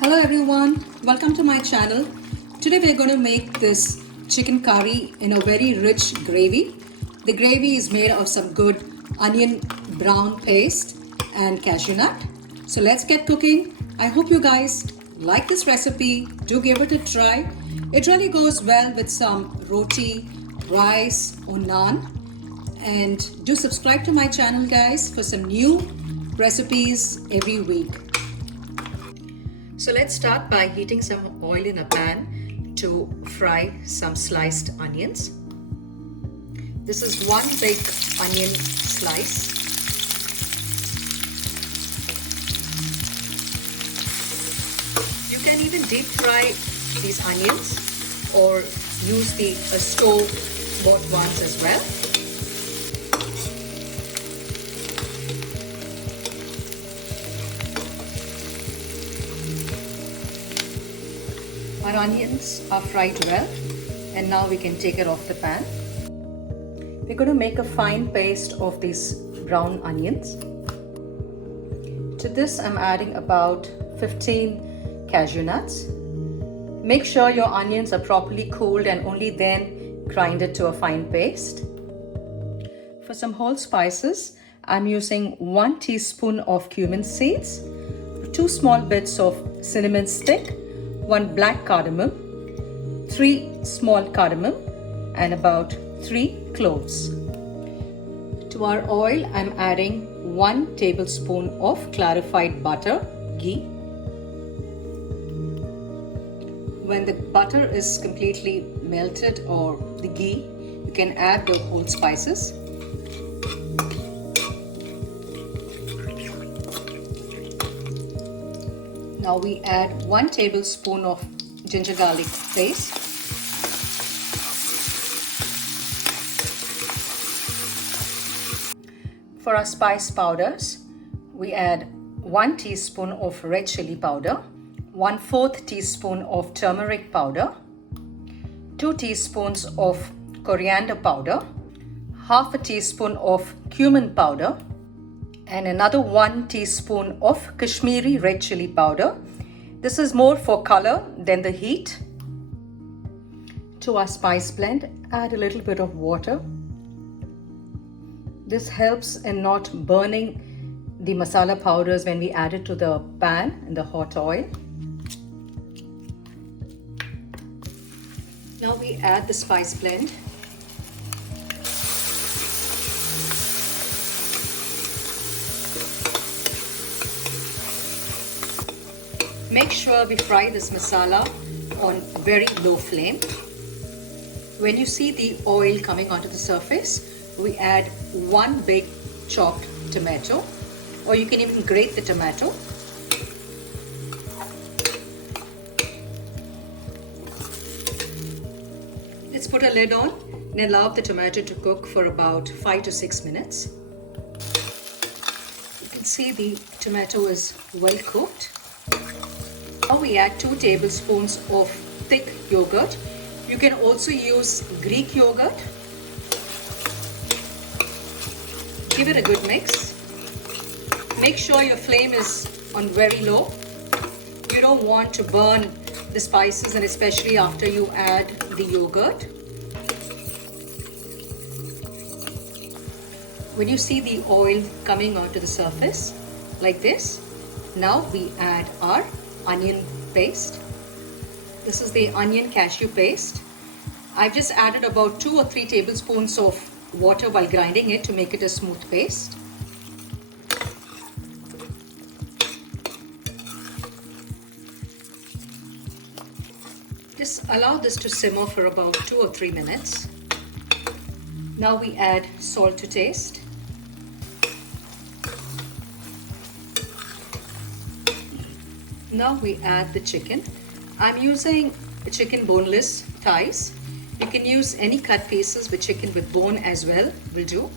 Hello everyone, welcome to my channel. Today we're going to make this chicken curry in a very rich gravy. The gravy is made of some good onion brown paste and cashew nut. So let's get cooking. I hope you guys like this recipe. Do give it a try. It really goes well with some roti, rice or naan. And do subscribe to my channel guys for some new recipes every week. So let's start by heating some oil in a pan to fry some sliced onions. This is one big onion slice. You can even deep fry these onions or use the store-bought ones as well. Our onions are fried well, and now we can take it off the pan. We're going to make a fine paste of these brown onions. To this I'm adding about 15 cashew nuts. Make sure your onions are properly cooled and only then grind it to a fine paste. For some whole spices, I'm using 1 teaspoon of cumin seeds, 2 small bits of cinnamon stick, 1 black cardamom, 3 small cardamom, and about 3 cloves. To our oil, I'm adding 1 tablespoon of clarified butter, ghee. When the butter is completely melted or the ghee, you can add the whole spices. Now we add 1 tablespoon of ginger garlic paste. For our spice powders, we add 1 teaspoon of red chili powder, 1/4 teaspoon of turmeric powder, 2 teaspoons of coriander powder, half a teaspoon of cumin powder, and another 1 teaspoon of Kashmiri red chili powder. This is more for color than the heat. To our spice blend, add a little bit of water. This helps in not burning the masala powders when we add it to the pan in the hot oil. Now we add the spice blend. Make sure we fry this masala on very low flame. When you see the oil coming onto the surface, we add 1 big chopped tomato, or you can even grate the tomato. Let's put a lid on and allow the tomato to cook for about 5 to 6 minutes. You can see the tomato is well cooked. Now we add 2 tablespoons of thick yogurt. You can also use Greek yogurt. Give it a good mix. Make sure your flame is on very low. You don't want to burn the spices, and especially after you add the yogurt. When you see the oil coming onto the surface like this, now we add our onion paste. This is the onion cashew paste. I've just added about 2 or 3 tablespoons of water while grinding it to make it a smooth paste. Just allow this to simmer for about 2 or 3 minutes. Now we add salt to taste. Now we add the chicken. I'm using chicken boneless thighs. You can use any cut pieces with chicken with bone as well, will do.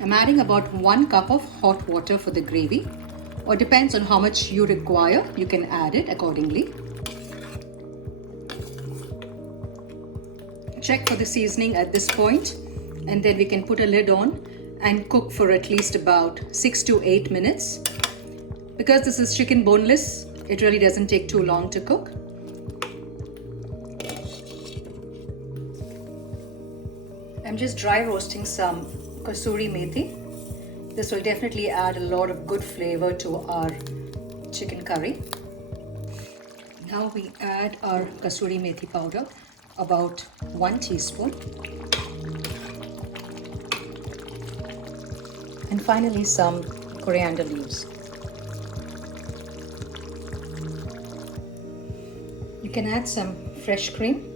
I'm adding about 1 cup of hot water for the gravy, or depends on how much you require. You can add it accordingly. check for the seasoning at this point, and then we can put a lid on and cook for at least about 6 to 8 minutes. Because this is chicken boneless, it really doesn't take too long to cook. I'm just dry roasting some kasuri methi. This will definitely add a lot of good flavor to our chicken curry. Now we add our kasuri methi powder, about 1 teaspoon. And finally some coriander leaves. You can add some fresh cream.